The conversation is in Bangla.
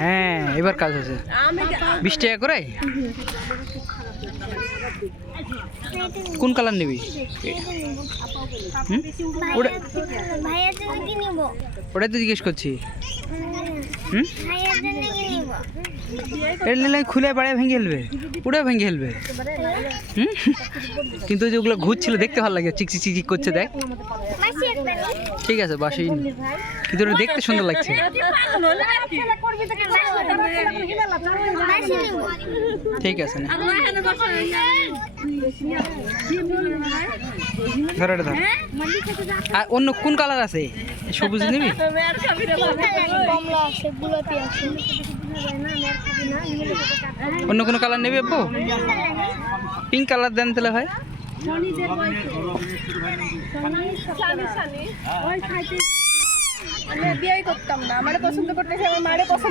হ্যাঁ এবার কাজ হচ্ছে 20 টাকা করে। কোন কালার নিবি? ওটাই তো জিজ্ঞেস করছি। এটা নিলে খুলে বাড়ি ভেঙে ফেলবে, পুরো ভেঙে ফেলবে। কিন্তু যেগুলো ঘুরছিল দেখতে ভালো লাগে, চিকচিক চিকচিক করছে দেখ। ঠিক আছে বাসি, কিন্তু ওটা দেখতে সুন্দর লাগছে। ঠিক আছে না ধর এটা ধর। আর অন্য কোন কালার আছে? সবুজ নিবি? অন্য কোনো কালার নেবে আব্বু? পিঙ্ক কালার দেন তাহলে হয়। বিয়ে করতাম না, আমার পছন্দ করতেছে, আমার মারে পছন্দ।